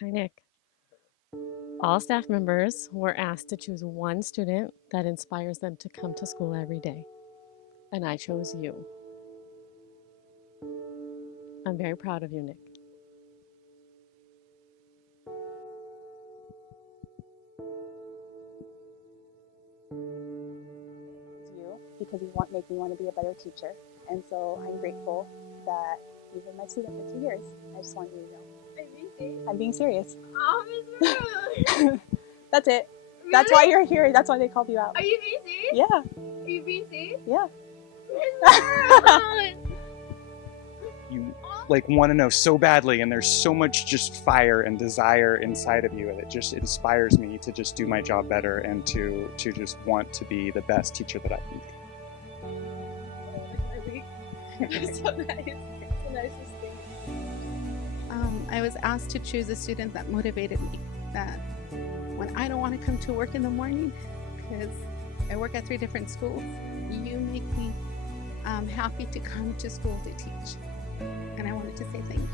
Hi, Nick. All staff members were asked to choose one student that inspires them to come to school every day, and I chose you. I'm very proud of you, Nick. You because you make me want to be a better teacher. And so I'm grateful that you've been my student for 2 years. I just want you to know. Are you being serious? I'm being serious. Oh, Miss Rose. That's it. Really? That's why you're here. That's why they called you out. Are you being serious? Yeah. Are you being serious? Yeah. Miss Rose. You like want to know so badly, and there's so much just fire and desire inside of you, and it just inspires me to just do my job better and to just want to be the best teacher that I can be. So nice. It's the nicest thing. I was asked to choose a student that motivated me. That when I don't want to come to work in the morning, because I work at 3 different schools, you make me happy to come to school to teach. And I wanted to say thank you.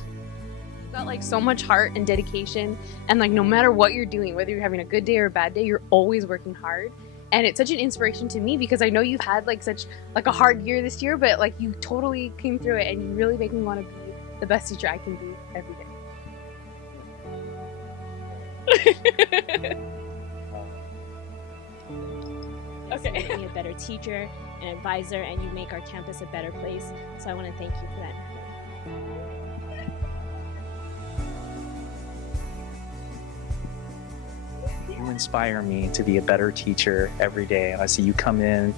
You've got like so much heart and dedication, and like no matter what you're doing, whether you're having a good day or a bad day, you're always working hard. And it's such an inspiration to me because I know you've had like such like a hard year this year, but like you totally came through it, and you really make me want to be the best teacher I can be every day. Okay. You make me a better teacher, an advisor, and you make our campus a better place. So I want to thank you for that. You inspire me to be a better teacher every day. I see you come in.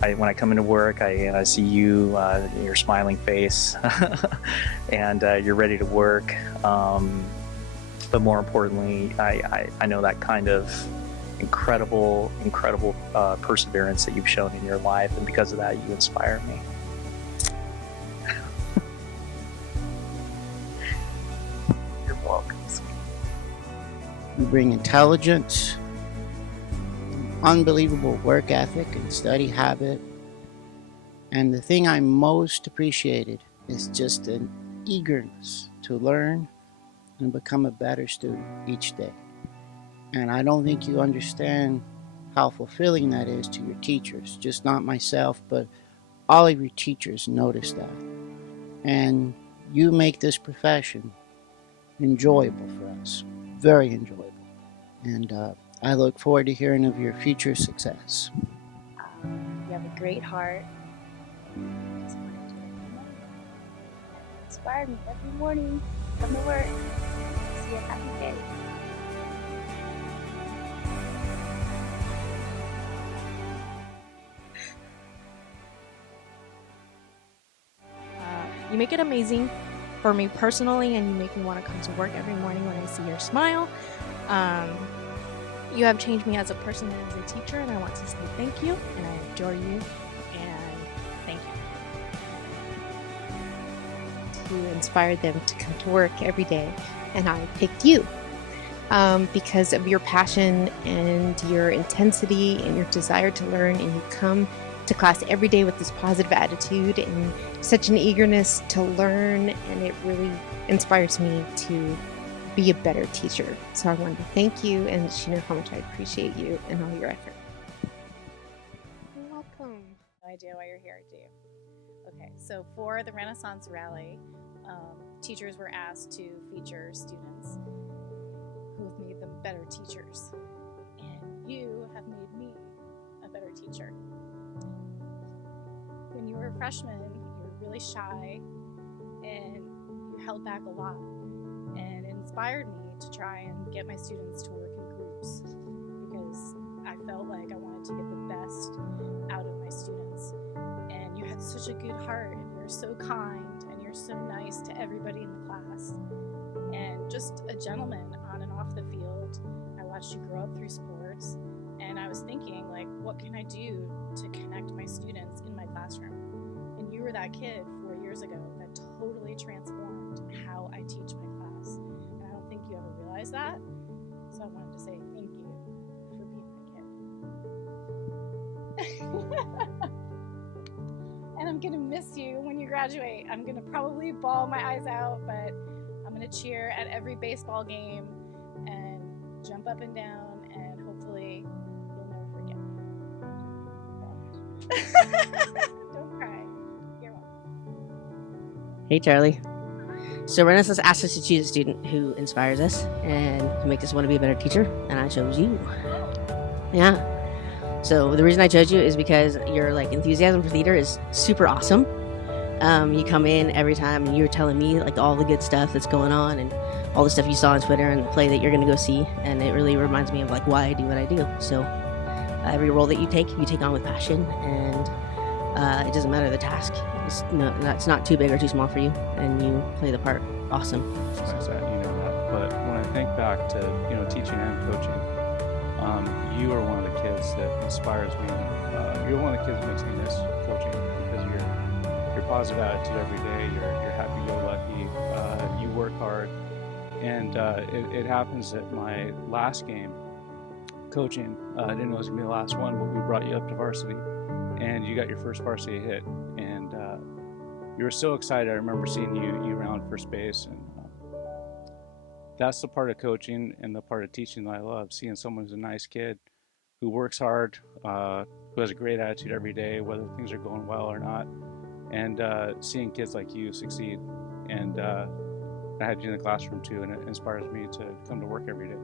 When I come into work, I see you, your smiling face, and you're ready to work. But more importantly, I know that kind of incredible perseverance that you've shown in your life, and because of that, you inspire me. You're welcome. You bring intelligence, unbelievable work ethic and study habit. And the thing I most appreciated is just an eagerness to learn and become a better student each day. And I don't think you understand how fulfilling that is to your teachers, just not myself, but all of your teachers notice that. And you make this profession enjoyable for us, very enjoyable. And I look forward to hearing of your future success. You have a great heart. I just wanted you to know. You inspire me every morning to come to work. See a happy day. You make it amazing for me personally, and you make me want to come to work every morning when I see your smile. You have changed me as a person and as a teacher, and I want to say thank you, and I adore you, and thank you. You inspired them to come to work every day, and I picked you because of your passion and your intensity and your desire to learn, and you come to class every day with this positive attitude and such an eagerness to learn, and it really inspires me to be a better teacher. So I wanted to thank you and let you know how much I appreciate you and all your effort. You're welcome. No idea why you're here, do you? Okay, so for the Renaissance Rally, teachers were asked to feature students who have made them better teachers. And you have made me a better teacher. When you were a freshman, you were really shy and you held back a lot. And it inspired me to try and get my students to work in groups because I felt like I wanted to get the best out of my students. And you had such a good heart, and you're so kind, and you're so nice to everybody in the class. And just a gentleman on and off the field. I watched you grow up through sports, and I was thinking, like, what can I do to connect my students in my classroom? And you were that kid 4 years ago that totally transformed how I teach my class. And I don't think you ever realized that. So I wanted to say thank you for being my kid. And I'm gonna miss you when you graduate. I'm gonna probably bawl my eyes out, but I'm gonna cheer at every baseball game. jump up and down, and hopefully you'll never forget me. Don't cry. You're welcome. Hey, Charlie. So Renaissance asked us to choose a student who inspires us and who makes us want to be a better teacher, and I chose you. Yeah. So the reason I chose you is because your like enthusiasm for theater is super awesome. You come in every time and you're telling me like all the good stuff that's going on and all the stuff you saw on Twitter and the play that you're going to go see, and it really reminds me of like why I do what I do. So every role that you take on with passion, and it doesn't matter the task. It's not too big or too small for you, and you play the part awesome. It's nice that you know that. But when I think back to teaching and coaching, you are one of the kids that inspires me. You're one of the kids that makes me miss coaching because your positive attitude every day. You're happy-go-lucky. You work hard, and it happens at my last game coaching. I didn't know it was gonna be the last one, but we brought you up to varsity, and you got your first varsity hit, and you were so excited. I remember seeing you round first base, and that's the part of coaching and the part of teaching that I love. Seeing someone who's a nice kid, who works hard, who has a great attitude every day, whether things are going well or not, and seeing kids like you succeed. And I had you in the classroom too, and it inspires me to come to work every day.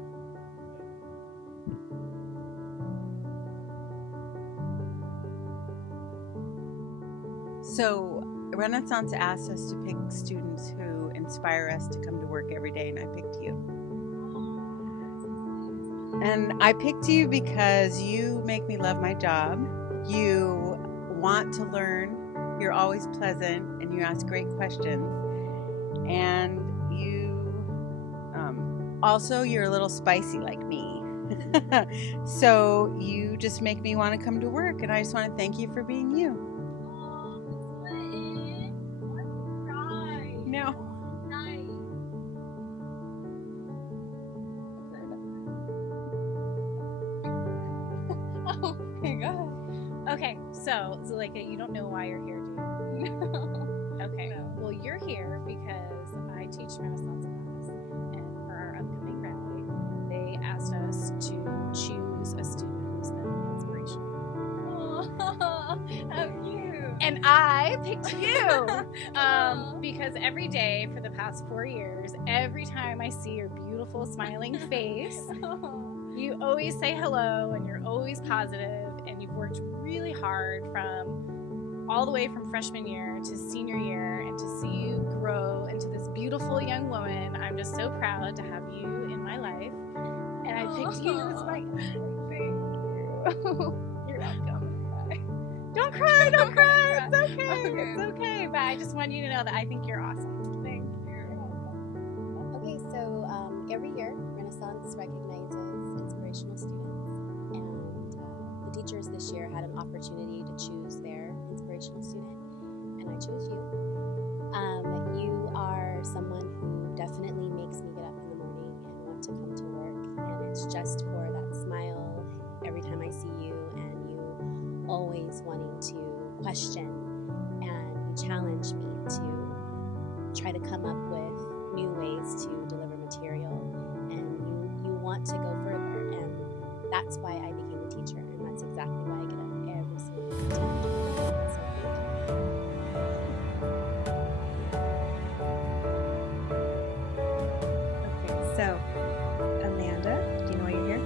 So Renaissance asked us to pick students who inspire us to come to work every day, and I picked you. And I picked you because you make me love my job. You want to learn. You're always pleasant, and you ask great questions. And you also, you're a little spicy like me. So you just make me want to come to work, and I just want to thank you for being you. No. Oh my god. Okay, so Zuleika, you don't know why you're here, do you? No. Okay. No. Well, you're here because I teach Renaissance class, and for our upcoming rally, they asked us to choose a student who's been inspirational. Oh, how cute. And I picked you because every day for the past 4 years, every time I see your beautiful smiling face, you always say hello, and you're always positive, and you've worked really hard from all the way from freshman year to senior year, and to see you grow into this beautiful young woman. I'm just so proud to have you in my life, and I picked you as my thank you. You're welcome. Don't cry, don't cry. It's okay. It's okay. But I just want you to know that I think you're awesome. Thank you. Okay, so every year Renaissance recognizes inspirational students, and the teachers this year had an opportunity to choose their inspirational student, and I chose you. You are someone who definitely makes me get up in the morning and want to come to work, and it's just for that smile every time I see you, and you always wanting to question, and you challenge me to try to come up with new ways to deliver material, and you want to go further, and that's why I became a teacher, and that's exactly why I get up every single day to teach. So Okay, so Amanda, do you know why you're here?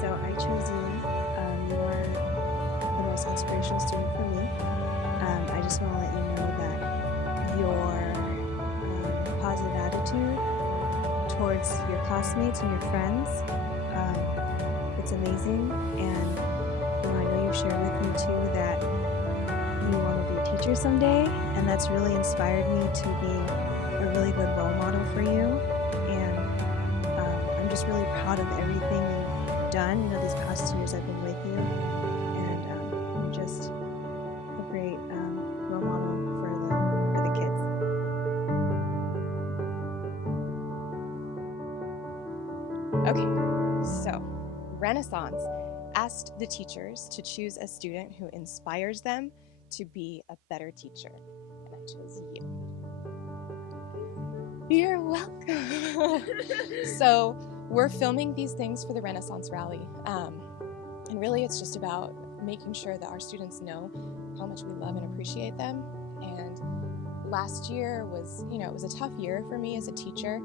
So I chose you. You're the most inspirational student for me. I just want to let you know that your positive attitude towards your classmates and your friends, it's amazing. And I know you've shared with me too that you want to be a teacher someday, and that's really inspired me to be a really good role model for you. And I'm just really proud of everything you've done. These past 2 years I've been with you, and you're just a great role model for the kids. Okay, so Renaissance asked the teachers to choose a student who inspires them to be a better teacher, and I chose you. You're welcome. So we're filming these things for the Renaissance Rally. And really it's just about making sure that our students know how much we love and appreciate them. And last year was, it was a tough year for me as a teacher.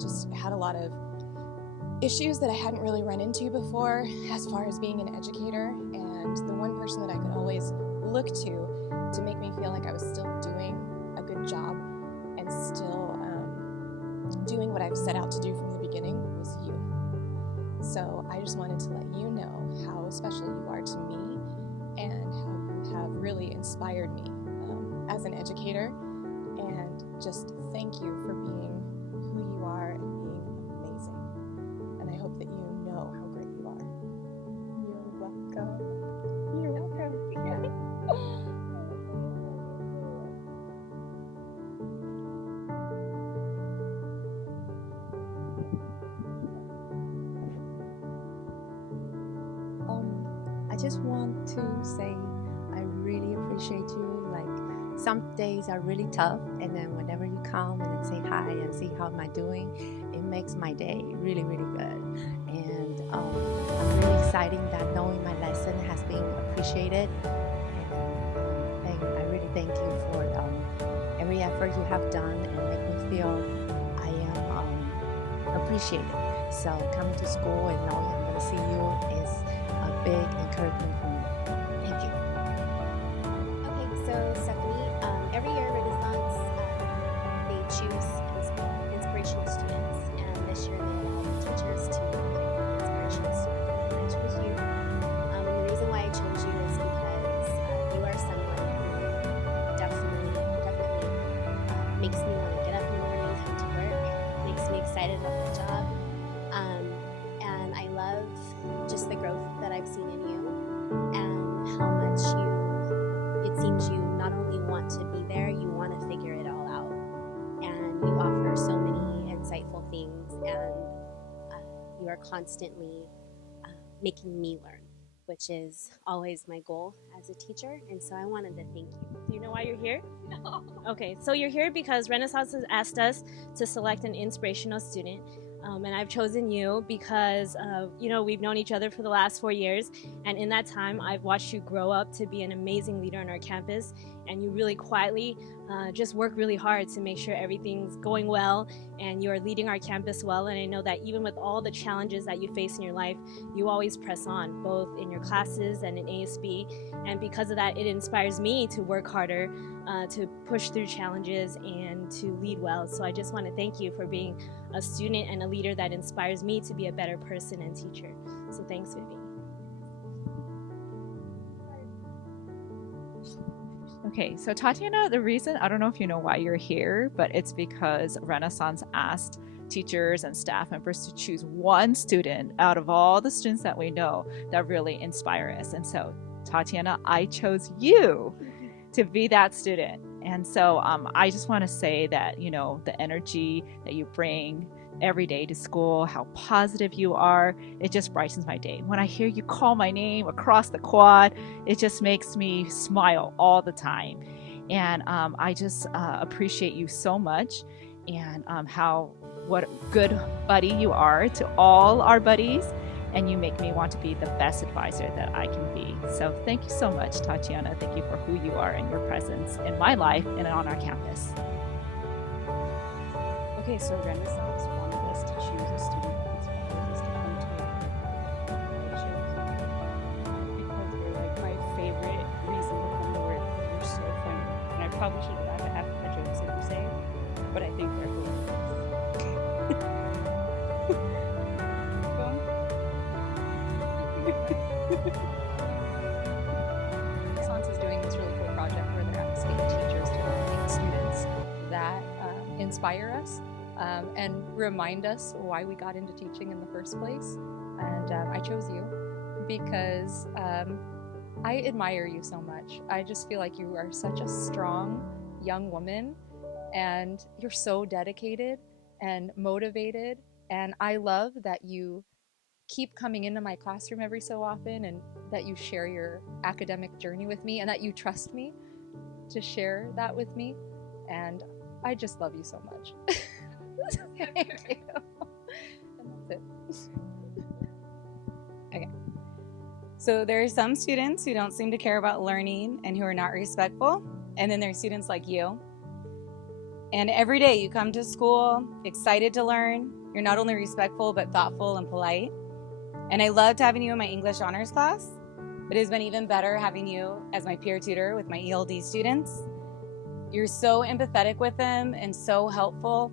Just had a lot of issues that I hadn't really run into before as far as being an educator. And the one person that I could always look to make me feel like I was still doing a good job and still doing what I've set out to do from the beginning was you. So I just wanted to let you know how special you are to me and how you have really inspired me as an educator. And just thank you for being who you are and being amazing. And I hope that you know how great you are. You're welcome. You're welcome. Yeah. I just want to say I really appreciate you. Like, some days are really tough, and then whenever you come and then say hi and see how am I doing, it makes my day really, really good. And I'm really excited that knowing my lesson has been appreciated. And I really thank you for every effort you have done and make me feel I am appreciated. So coming to school and knowing I'm going to see you is a big encouragement for me. Thank you. Okay, so Stephanie, every year Renaissance, they choose inspirational students, and this year they allow teachers to pick inspirational students. And I chose you. And the reason why I chose you is because you are someone who definitely makes me want to get up in the morning, come to work, makes me excited about the job. And I love just the growth that I've seen in you and how much it seems you not only want to be there, you want to figure it all out. And you offer so many insightful things, and you are constantly making me learn, which is always my goal as a teacher. And so I wanted to thank you. Do you know why you're here? No. Okay, so you're here because Renaissance has asked us to select an inspirational student. And I've chosen you because, we've known each other for the last 4 years. And in that time, I've watched you grow up to be an amazing leader on our campus. And you really quietly just work really hard to make sure everything's going well and you're leading our campus well. And I know that even with all the challenges that you face in your life, you always press on, both in your classes and in ASB. And because of that, it inspires me to work harder, to push through challenges and to lead well. So I just want to thank you for being a student and a leader that inspires me to be a better person and teacher. So thanks, Vivi. Okay, so Tatiana, the reason, I don't know if you know why you're here, but it's because Renaissance asked teachers and staff members to choose one student out of all the students that we know that really inspire us. And so, Tatiana, I chose you to be that student. And so I just want to say that, the energy that you bring every day to school, how positive you are, it just brightens my day. When I hear you call my name across the quad, it just makes me smile all the time. And I just appreciate you so much, and what a good buddy you are to all our buddies. And you make me want to be the best advisor that I can be. So thank you so much, Tatiana. Thank you for who you are and your presence in my life and on our campus. Okay, so Renaissance wanted us to choose a student that inspires us to come to work. Because they're like my favorite reason to come to work. You're so funny. And I probably should laugh at half the jokes that you say, but I think they're hilarious. Renaissance is doing this really cool project where they're asking teachers to nominate students that inspire us and remind us why we got into teaching in the first place. And I chose you because I admire you so much. I just feel like you are such a strong young woman, and you're so dedicated and motivated. And I love that you keep coming into my classroom every so often, and that you share your academic journey with me, and that you trust me to share that with me. And I just love you so much. Thank you. Okay. So there are some students who don't seem to care about learning and who are not respectful. And then there are students like you. And every day you come to school excited to learn. You're not only respectful, but thoughtful and polite. And I loved having you in my English honors class, but it has been even better having you as my peer tutor with my ELD students. You're so empathetic with them and so helpful.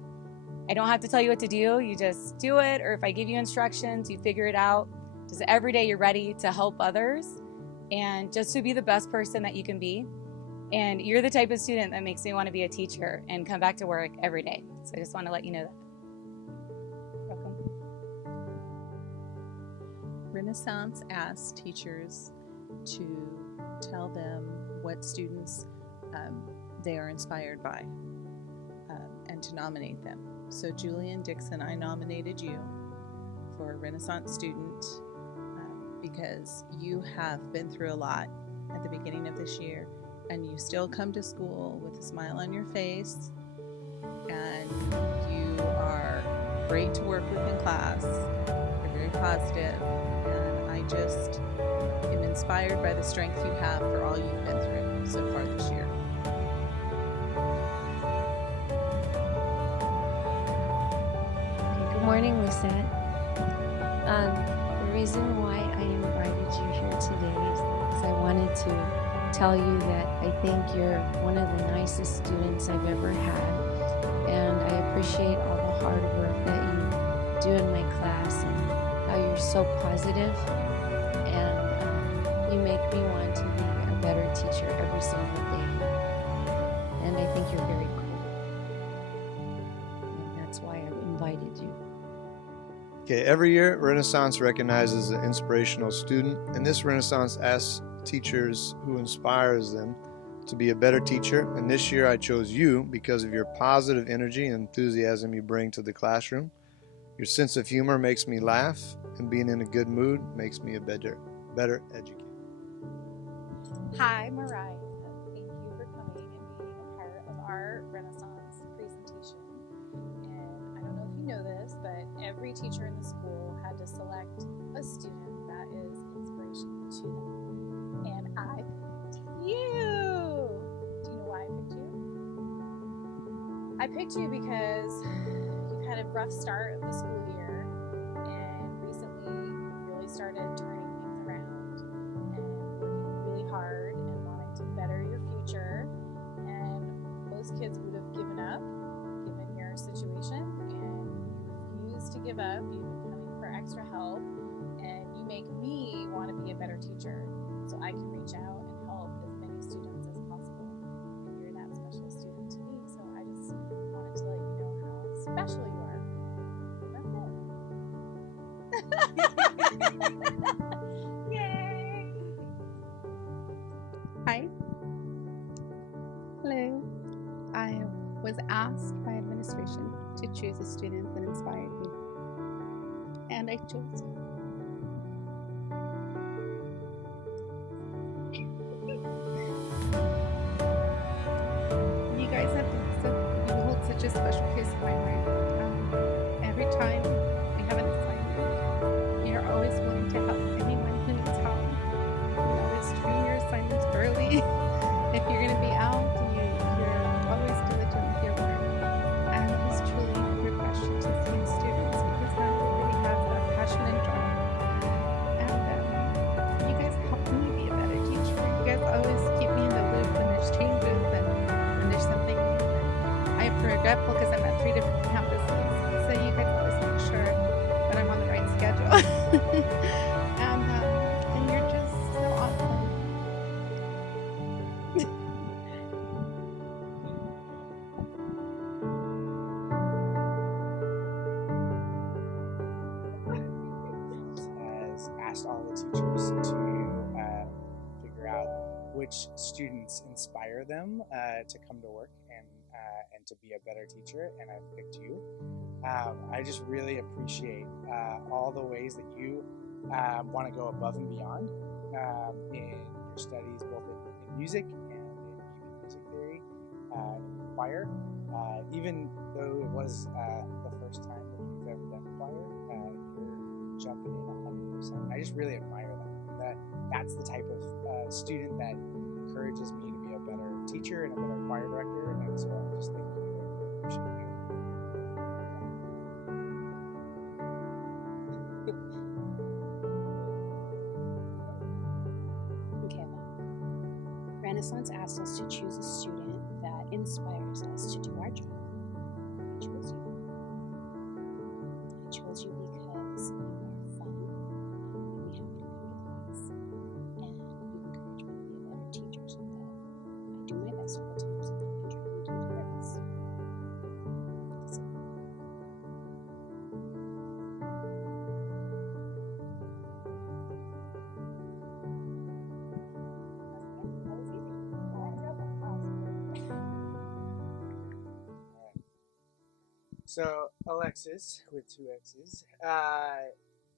I don't have to tell you what to do. You just do it. Or if I give you instructions, you figure it out. Just every day you're ready to help others and just to be the best person that you can be. And you're the type of student that makes me want to be a teacher and come back to work every day. So I just want to let you know that. Welcome. Renaissance asks teachers to tell them what students they are inspired by and to nominate them. So Julian Dixon, I nominated you for a Renaissance student because you have been through a lot at the beginning of this year, and you still come to school with a smile on your face, and you are great to work with in class. You're very positive, and I just am inspired by the strength you have for all you've been through so far this year. Good morning, Lisette. The reason why I invited you here today is because I wanted to tell you that I think you're one of the nicest students I've ever had, and I appreciate all the hard work that you do in my class and how you're so positive, and you make me want to be a better teacher every single day, and I think you're very cool, and that's why I invited you. Okay, every year Renaissance recognizes an inspirational student, and this Renaissance asks teachers who inspires them to be a better teacher. And this year I chose you because of your positive energy and enthusiasm you bring to the classroom. Your sense of humor makes me laugh, and being in a good mood makes me a better educator. Hi, Mariah. Thank you for coming and being a part of our Renaissance presentation. And I don't know if you know this, but every teacher in the school had to select a student that is inspirational to them. And I picked you. Do you know why I picked you? I picked you because you've had a rough start of the school year, and recently you really started turning things around and working really hard and wanting to better your future. And most kids would have given up given your situation, and you refuse to give up. You've been coming for extra help, and you make me want to be a better teacher, so I can reach out and help as many students as possible. And you're that special student to me, so I just wanted to let you know how special you are. That's it. Yay! Hi. Hello. I was asked by administration to choose a student that inspired me, and I chose you. You guys have you hold such a special place in my heart. Every time we have an assignment, you're always willing to help anyone who needs help. You always turn your assignments early. If you're going to be out, you're always diligent with your work. And it was truly refreshing to see students because now everybody has that passion and drive. And you guys help me be a better teacher. You guys always keep me in the loop when there's changes and when there's something new. I'm regretful because I'm at 3 different campuses. So you guys always make sure that I'm on the right schedule. And you're just so awesome. Has asked all the teachers to figure out which students inspire them to come to work and to be a better teacher, and I've picked you. I just really appreciate all the ways that you want to go above and beyond in your studies, both in music and in even music theory, in choir. Even though it was the first time that you've ever done choir, you're jumping in 100%. I just really admire that. That's the type of student that encourages me to be a better teacher and a better choir director. And so I just thank you. I really appreciate you. Okay, then. Renaissance asked us to choose a student that inspires us to do our job. I chose you. I chose you because you are fun, you make me happy to come to class, and you encourage me to be a better teacher so that I do my best all the time so that I can try to make you do your best. That's it. That was easy. So Alexis, with 2 X's,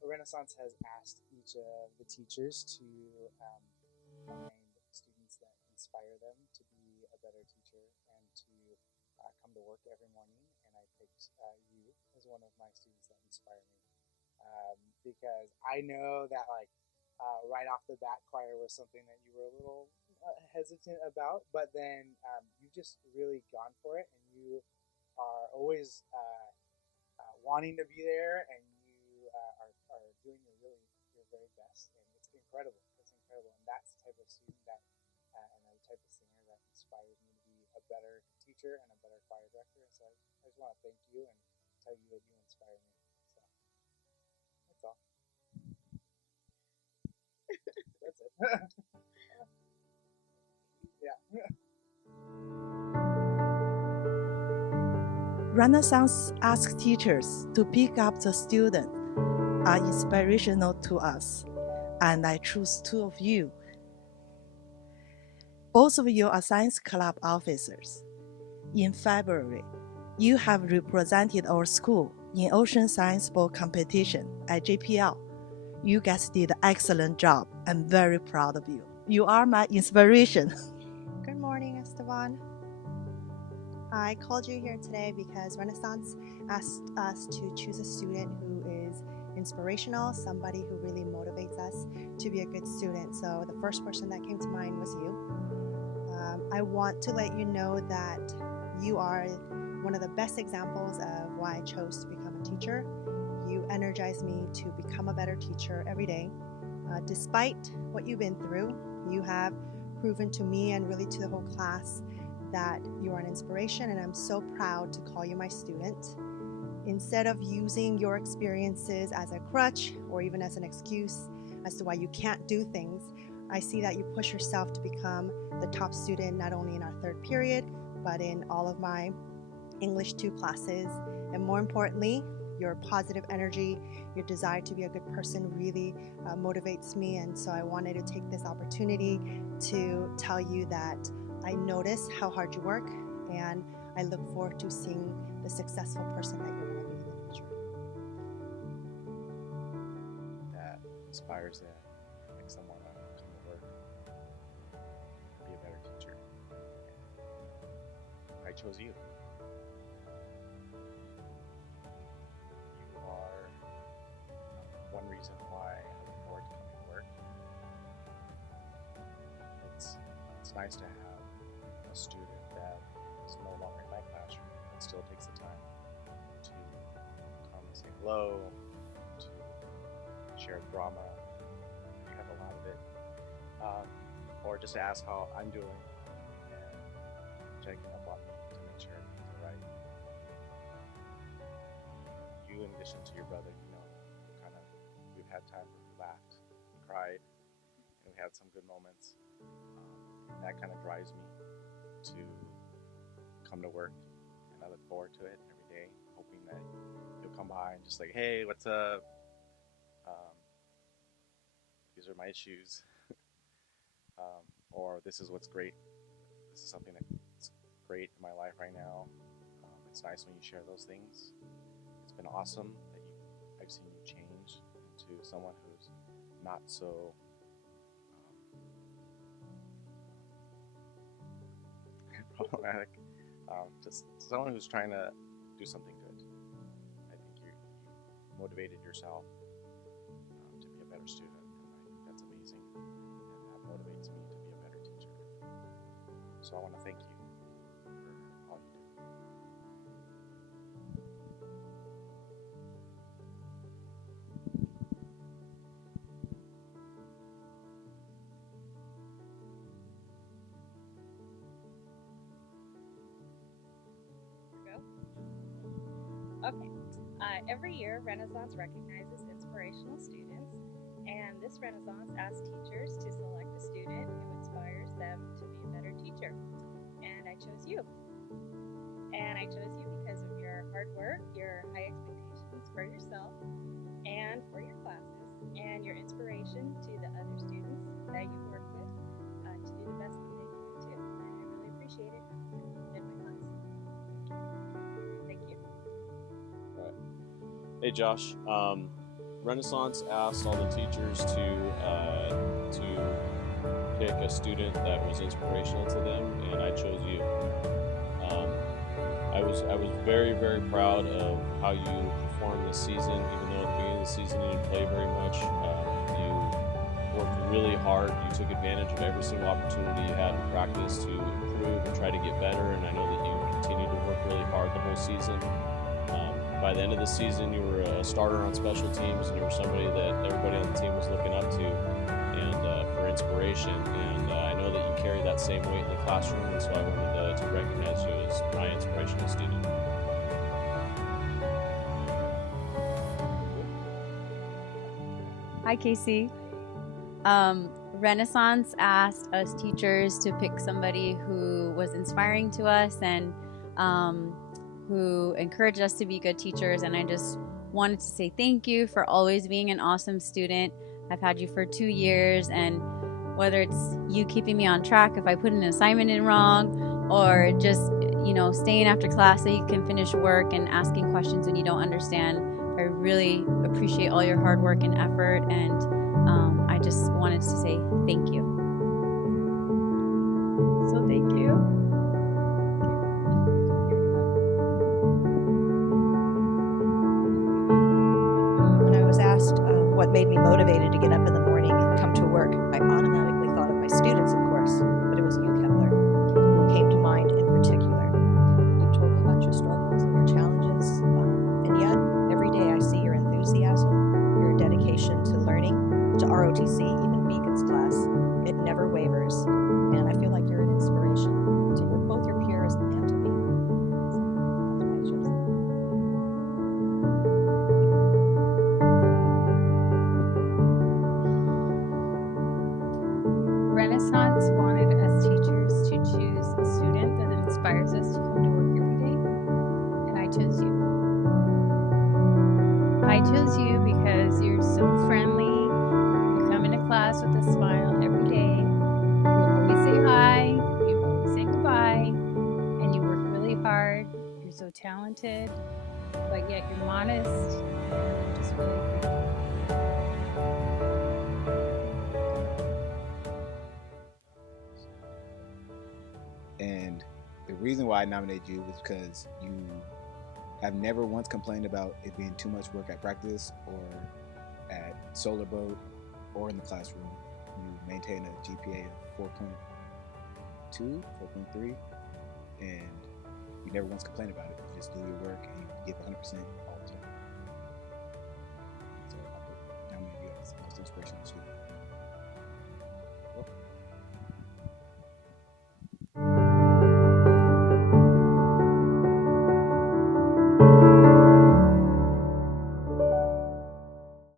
Renaissance has asked each of the teachers to find students that inspire them to be a better teacher and to come to work every morning. And I picked you as one of my students that inspire me because I know that right off the bat, choir was something that you were a little hesitant about, but then you've just really gone for it, and you are always wanting to be there, and you are doing your very best, and it's incredible. It's incredible, and that's the type of student that and the type of singer that inspires me to be a better teacher and a better choir director. And so I just want to thank you and tell you that you inspire me. So that's all. That's it. Yeah. Renaissance asks teachers to pick up the students are inspirational to us, and I choose 2 of you. Both of you are science club officers. In February, you have represented our school in Ocean Science Bowl competition at JPL. You guys did an excellent job. I'm very proud of you. You are my inspiration. Good morning, Esteban. I called you here today because Renaissance asked us to choose a student who is inspirational, somebody who really motivates us to be a good student. So the first person that came to mind was you. I want to let you know that you are one of the best examples of why I chose to become a teacher. You energize me to become a better teacher every day. Despite what you've been through, you have proven to me and really to the whole class that you are an inspiration, and I'm so proud to call you my student. Instead of using your experiences as a crutch or even as an excuse as to why you can't do things, I see that you push yourself to become the top student not only in our 3rd period, but in all of my English 2 classes. And more importantly, your positive energy, your desire to be a good person really motivates me. And so I wanted to take this opportunity to tell you that I notice how hard you work, and I look forward to seeing the successful person that you're going to be in the future. That inspires that makes someone want to come to work, be a better teacher. I chose you. You are one reason why I look forward to coming to work. It's nice to have a student that is no longer in my classroom but still takes the time to come and say hello, to share drama. We have a lot of it. Or just to ask how I'm doing and checking up on me to make sure everything's all right. You, in addition to your brother, we've had time where we laughed, we cried, and we had some good moments. That kind of drives me to come to work, and I look forward to it every day, hoping that you'll come by and just like, hey, what's up? These are my issues, or this is what's great. This is something that's great in my life right now. It's nice when you share those things. It's been awesome that I've seen you change into someone who's not so problematic, just someone who's trying to do something good. I think you motivated yourself a student, and that's amazing, and that motivates me to be a better teacher. So I want to thank you for all you do. Okay. Every year, Renaissance recognizes inspirational students, and this Renaissance asks teachers to select a student who inspires them to be a better teacher. And I chose you. And I chose you because of your hard work, your high expectations for yourself and for your classes, and your inspiration to the other students that you work with to do the best that they can too. And I really appreciate it in my class. Thank you. All right. Hey Josh, Renaissance asked all the teachers to pick a student that was inspirational to them, and I chose you. I was very, very proud of how you performed this season, even though at the beginning of the season you didn't play very much. You worked really hard. You took advantage of every single opportunity you had in practice to improve and try to get better, and I know that you continued to work really hard the whole season. By the end of the season, you were a starter on special teams, and you were somebody that everybody on the team was looking up to and for inspiration. And I know that you carry that same weight in the classroom, and so I wanted to recognize you as my inspirational student. Hi, Casey. Renaissance asked us teachers to pick somebody who was inspiring to us and who encouraged us to be good teachers, and I just wanted to say thank you for always being an awesome student. I've had you for 2 years, and whether it's you keeping me on track if I put an assignment in wrong, or just, staying after class so you can finish work and asking questions when you don't understand, I really appreciate all your hard work and effort, and I just wanted to say thank you. So thank you. When I was asked what made me motivated to get up in the morning and come to work, I automatically thought of my students, of course, but it was you, Kepler, who came to mind in particular. You told me about your struggles and your challenges, and yet every day I see your enthusiasm, your dedication to learning, to ROTC, even Beacon's class. It never wavers, and I feel like you're an inspiration to both your peers and to me. So that's why I chose you. Renaissance wanted us teachers to choose a student that inspires us to come to work every day, and I chose you. I chose you because you're so friendly, you come into class with a smile every day, you always say hi, you always say goodbye, and you work really hard, you're so talented, but yet you're modest, and I'm just really grateful. And the reason why I nominated you was because you have never once complained about it being too much work at practice or at Solar Boat or in the classroom. You maintain a GPA of 4.2, 4.3, and you never once complained about it. You just do your work and you give 100% all the time. So I nominated you as the most inspirational student.